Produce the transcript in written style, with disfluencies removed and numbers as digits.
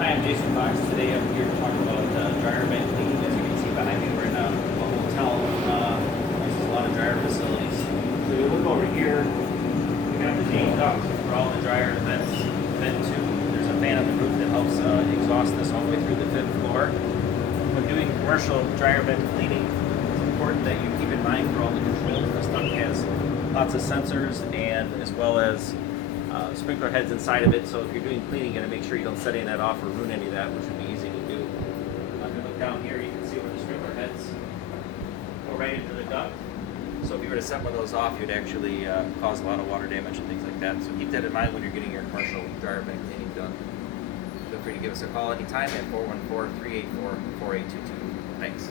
Hi, I'm Jason Fox. Today I'm here to talk about dryer vent cleaning. As you can see behind me, we're in a hotel. Uses a lot of dryer facilities. So you look over here, we have the main duct for all the dryer vents. Vent 2, there's a fan on the roof that helps exhaust this all the way through the 5th floor. When doing commercial dryer vent cleaning, it's important that you keep in mind for all the controls. This duct has lots of sensors and as well as sprinkler heads inside of it, so if you're doing cleaning, you gotta make sure you don't set any of that off or ruin any of that, which would be easy to do. If you look down here, you can see where the sprinkler heads go right into the duct. So if you were to set one of those off, you'd actually cause a lot of water damage and things like that. So keep that in mind when you're getting your commercial dryer vent cleaning done. Feel free to give us a call anytime at 414-384-4822. Thanks.